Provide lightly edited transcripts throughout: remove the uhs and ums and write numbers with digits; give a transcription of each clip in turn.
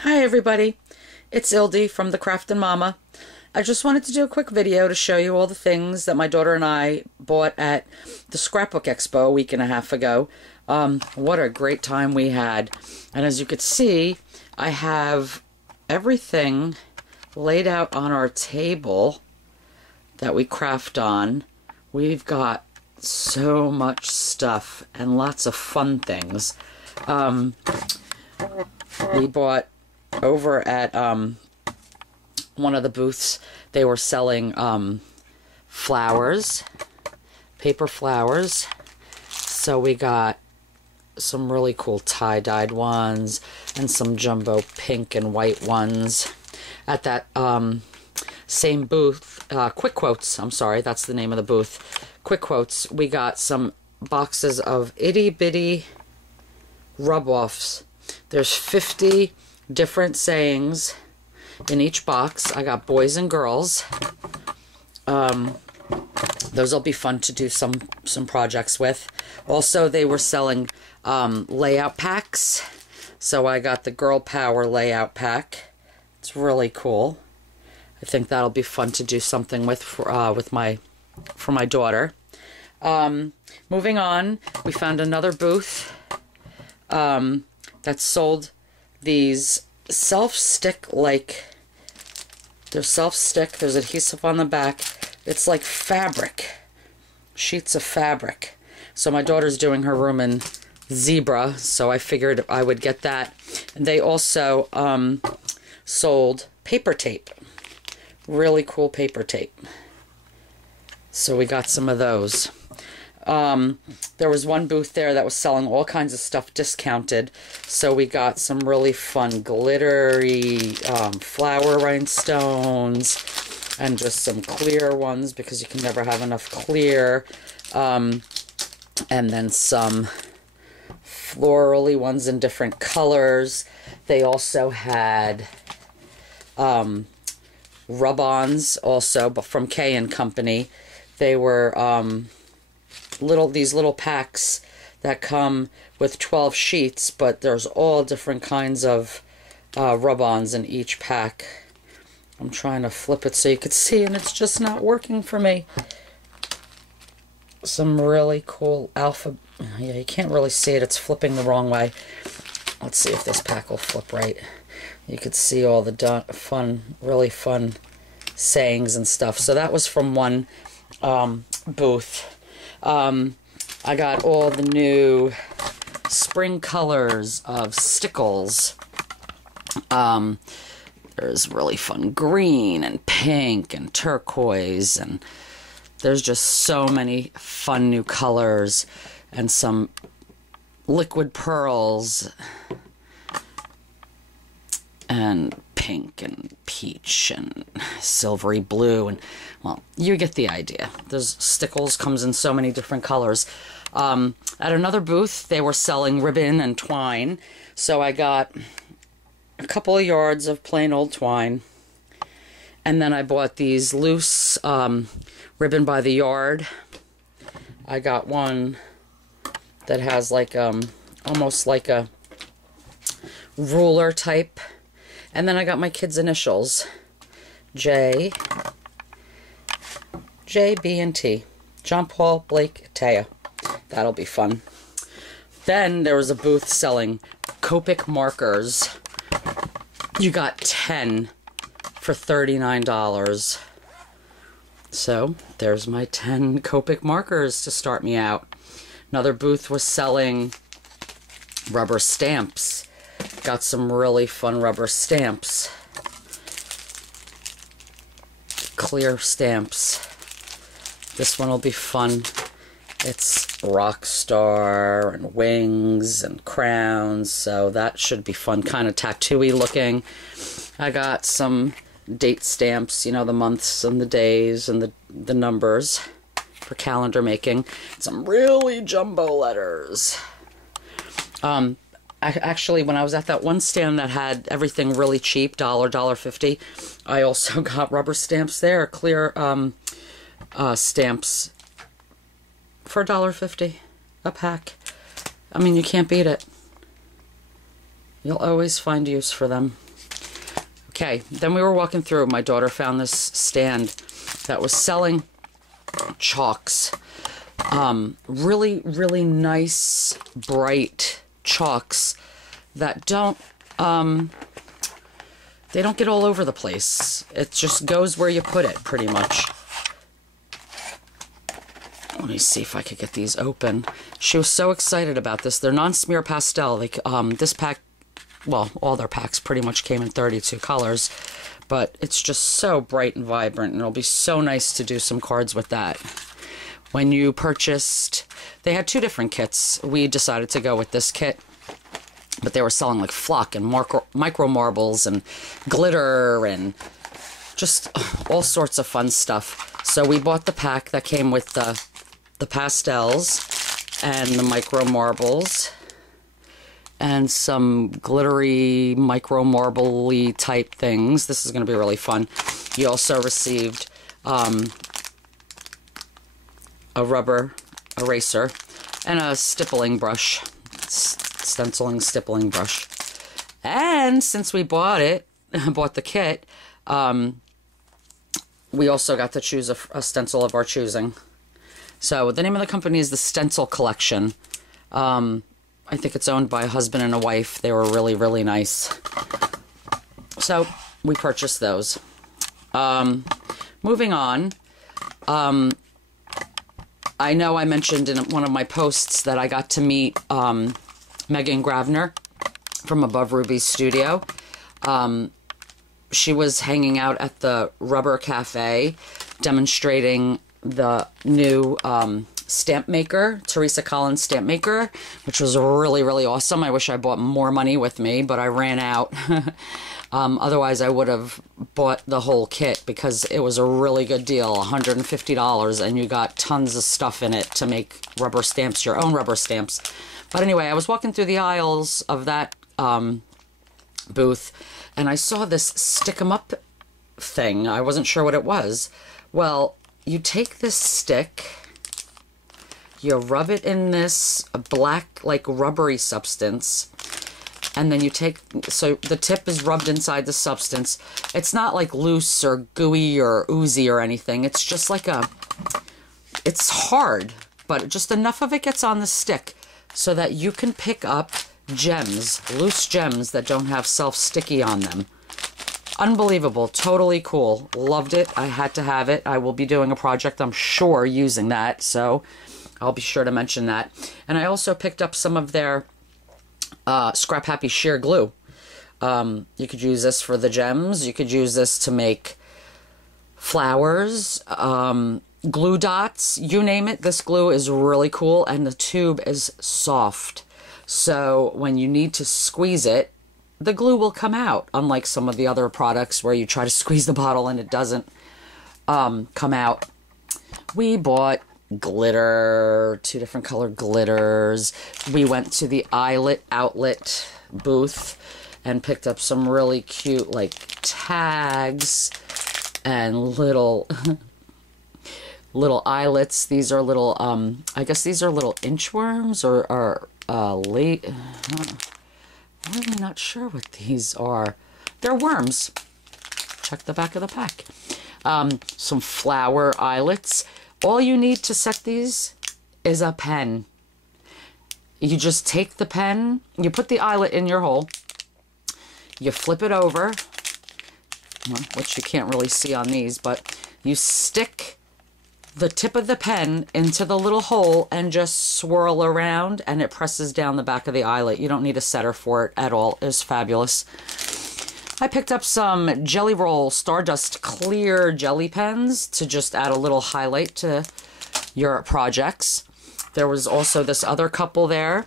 Hi everybody, it's Ildi from The Craftin' Mama. I just wanted to do a quick video to show you all the things that my daughter and I bought at the Scrapbook Expo a week and a half ago. What a great time we had. And as you could see, I have everything laid out on our table that we craft on. We've got so much stuff and lots of fun things. We bought over at one of the booths, they were selling flowers, paper flowers. So we got some really cool tie-dyed ones and some jumbo pink and white ones. At that same booth, Quick Quotes, I'm sorry, that's the name of the booth. Quick Quotes, we got some boxes of itty-bitty rub-offs. There's 50 different sayings in each box. I got boys and girls. Those will be fun to do some projects with. Also, they were selling layout packs. So I got the Girl Power layout pack. It's really cool. I think that'll be fun to do something with for my daughter. Moving on, we found another booth that sold these self-stick, there's adhesive on the back. It's like fabric, sheets of fabric. So my daughter's doing her room in zebra, so I figured I would get that. And they also sold paper tape, really cool paper tape. So we got some of those. There was one booth there that was selling all kinds of stuff discounted, so we got some really fun glittery flower rhinestones and just some clear ones because you can never have enough clear, and then some florally ones in different colors. They also had rub-ons also, but from K & Company. They were these little packs that come with 12 sheets, but there's all different kinds of rub-ons in each pack. I'm trying to flip it so you could see, and it's just not working for me. Some really cool alpha. Yeah, you can't really see it. It's flipping the wrong way. Let's see if this pack will flip right. You could see all the really fun sayings and stuff. So that was from one booth. I got all the new spring colors of Stickles. There's really fun green and pink and turquoise, and there's just so many fun new colors, and some liquid pearls and pink and peach and silvery blue, and well, you get the idea. There's Stickles comes in so many different colors. At another booth, they were selling ribbon and twine, so I got a couple of yards of plain old twine, and then I bought these loose ribbon by the yard. I got one that has like almost like a ruler type. And then I got my kids' initials, J, B, and T. John Paul, Blake, Taya. That'll be fun. Then there was a booth selling Copic markers. You got 10 for $39. So there's my 10 Copic markers to start me out. Another booth was selling rubber stamps. Got some really fun rubber stamps. Clear stamps. This one will be fun. It's Rockstar and wings and crowns, so that should be fun. Kind of tattoo-y looking. I got some date stamps, you know, the months and the days and the numbers for calendar making. Some really jumbo letters. Actually, when I was at that one stand that had everything really cheap, $1.50, I also got rubber stamps there, clear stamps for $1.50 a pack. I mean, you can't beat it. You'll always find use for them. Okay, then we were walking through. My daughter found this stand that was selling chalks. Really, really nice, bright chalks that don't, they don't get all over the place. It just goes where you put it, pretty much. Let me see if I could get these open. She was so excited about this. They're non-smear pastel. They, this pack, well, all their packs pretty much came in 32 colors, but it's just so bright and vibrant, and it'll be so nice to do some cards with that. When you purchased, they had 2 different kits. We decided to go with this kit, but they were selling like flock and micro marbles and glitter and just all sorts of fun stuff. So we bought the pack that came with the pastels and the micro marbles and some glittery micro marble-y type things. This is going to be really fun. You also received a rubber eraser and a stippling brush, stenciling stippling brush. And since we bought the kit, we also got to choose a stencil of our choosing. So the name of the company is the Stencil Collection. I think it's owned by a husband and a wife. They were really, really nice. So we purchased those. Moving on. I know I mentioned in one of my posts that I got to meet Megan Gravner from Above Ruby's studio. She was hanging out at the Rubber Cafe demonstrating the new stamp maker, Teresa Collins stamp maker, which was really, really awesome. I wish I bought more money with me, but I ran out. Otherwise, I would have bought the whole kit because it was a really good deal, $150, and you got tons of stuff in it to make rubber stamps, your own rubber stamps. But anyway, I was walking through the aisles of that booth, and I saw this stick-em-up thing. I wasn't sure what it was. Well, you take this stick, you rub it in this black, like, rubbery substance, and then you take, so the tip is rubbed inside the substance. It's not like loose or gooey or oozy or anything. It's just like it's hard, but just enough of it gets on the stick so that you can pick up gems, loose gems that don't have self-sticky on them. Unbelievable. Totally cool. Loved it. I had to have it. I will be doing a project, I'm sure, using that, so I'll be sure to mention that. And I also picked up some of their Scrap Happy sheer glue. You could use this for the gems. You could use this to make flowers, glue dots, you name it. This glue is really cool, and the tube is soft. So when you need to squeeze it, the glue will come out, unlike some of the other products where you try to squeeze the bottle and it doesn't come out. We bought glitter, 2 different color glitters. We went to the Eyelet Outlet booth and picked up some really cute, like, tags and little little eyelets. These are little, I guess these are little inchworms or late. I'm really not sure what these are. They're worms. Check the back of the pack. Some flower eyelets. All you need to set these is a pen. You just take the pen, you put the eyelet in your hole, you flip it over, which you can't really see on these, but you stick the tip of the pen into the little hole and just swirl around, and it presses down the back of the eyelet. You don't need a setter for it at all. It's fabulous. I picked up some Jelly Roll Stardust clear jelly pens to just add a little highlight to your projects. There was also this other couple there.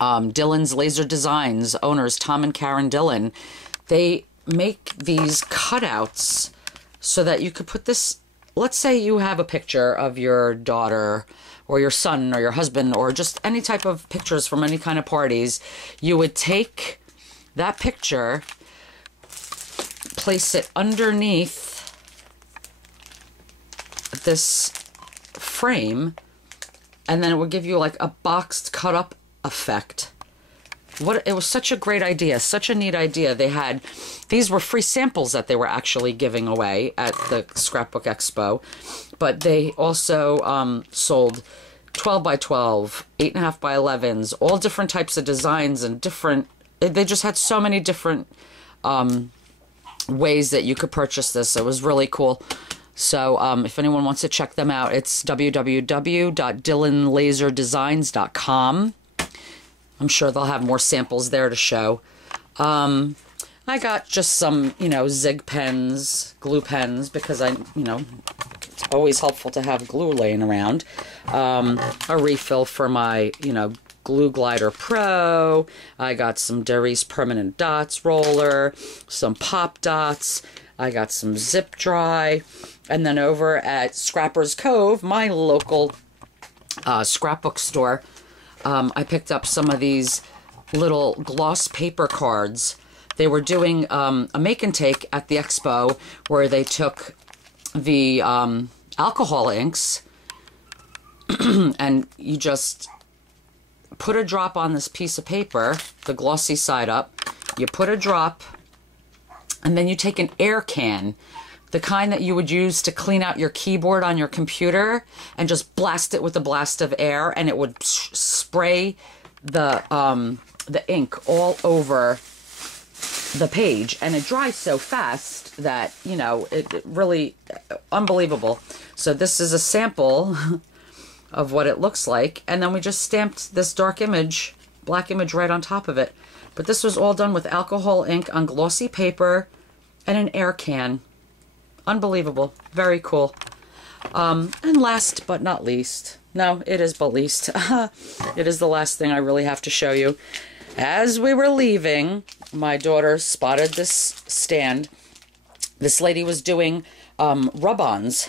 Dillon's Laser Designs owners, Tom and Karen Dillon. They make these cutouts so that you could put this, let's say you have a picture of your daughter or your son or your husband or just any type of pictures from any kind of parties. You would take that picture, place it underneath this frame, and then it would give you like a boxed cut up effect. It was such a great idea, such a neat idea. These were free samples that they were actually giving away at the Scrapbook Expo, but they also sold 12 by 12, 8.5 by 11s, all different types of designs and they just had so many different ways that you could purchase this. It was really cool. So if anyone wants to check them out, it's www.dylanlaserdesigns.com. I'm sure they'll have more samples there to show. I got just some, Zig pens, glue pens, because it's always helpful to have glue laying around. A refill for my, Glue Glider Pro. I got some Derry's Permanent Dots roller, some Pop Dots. I got some Zip Dry. And then over at Scrapper's Cove, my local scrapbook store, I picked up some of these little gloss paper cards. They were doing a make and take at the expo where they took the alcohol inks and you just put a drop on this piece of paper, the glossy side up. You put a drop, and then you take an air can, the kind that you would use to clean out your keyboard on your computer, and just blast it with a blast of air, and it would spray the ink all over the page, and it dries so fast that, it really unbelievable. So this is a sample of what it looks like, and then we just stamped this dark image, black image right on top of it. But this was all done with alcohol ink on glossy paper and an air can. Unbelievable. Very cool. And last but not least, no, it is but least. It is the last thing I really have to show you. As we were leaving, my daughter spotted this stand. This lady was doing rub-ons.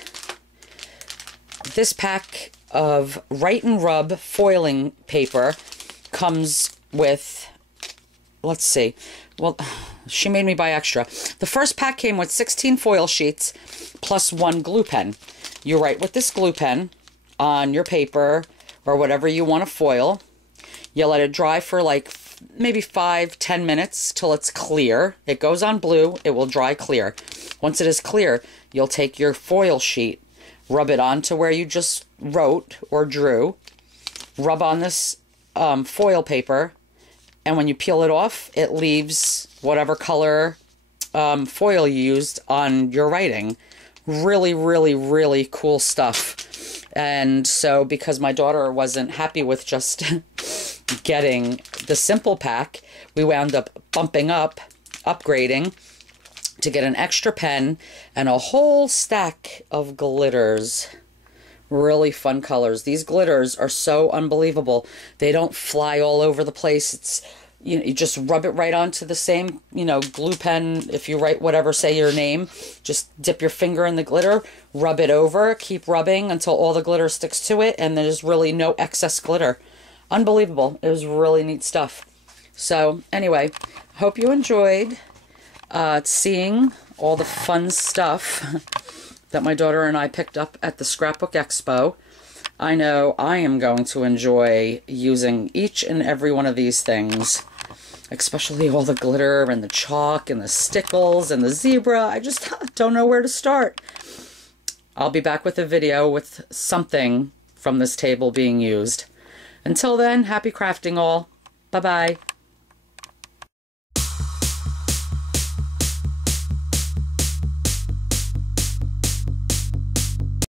This pack of Write and Rub foiling paper comes with, let's see, well, she made me buy extra. The first pack came with 16 foil sheets plus 1 glue pen. You write with this glue pen on your paper or whatever you want to foil. You let it dry for like maybe 5-10 minutes till it's clear. It goes on blue, it will dry clear. Once it is clear, you'll take your foil sheet, rub it onto where you just wrote or drew, rub on this foil paper, and when you peel it off, it leaves whatever color foil you used on your writing. Really, really, really cool stuff. And so because my daughter wasn't happy with just getting the simple pack, we wound up upgrading to get an extra pen and a whole stack of glitters. Really fun colors. These glitters are so unbelievable. They don't fly all over the place. It's, you just rub it right onto the same, glue pen. If you write whatever, say your name, just dip your finger in the glitter, rub it over, keep rubbing until all the glitter sticks to it, and there's really no excess glitter. Unbelievable. It was really neat stuff. So anyway, hope you enjoyed seeing all the fun stuff that my daughter and I picked up at the Scrapbook Expo. I know I am going to enjoy using each and every one of these things, especially all the glitter and the chalk and the stickles and the zebra. I just don't know where to start. I'll be back with a video with something from this table being used. Until then, happy crafting all. Bye-bye.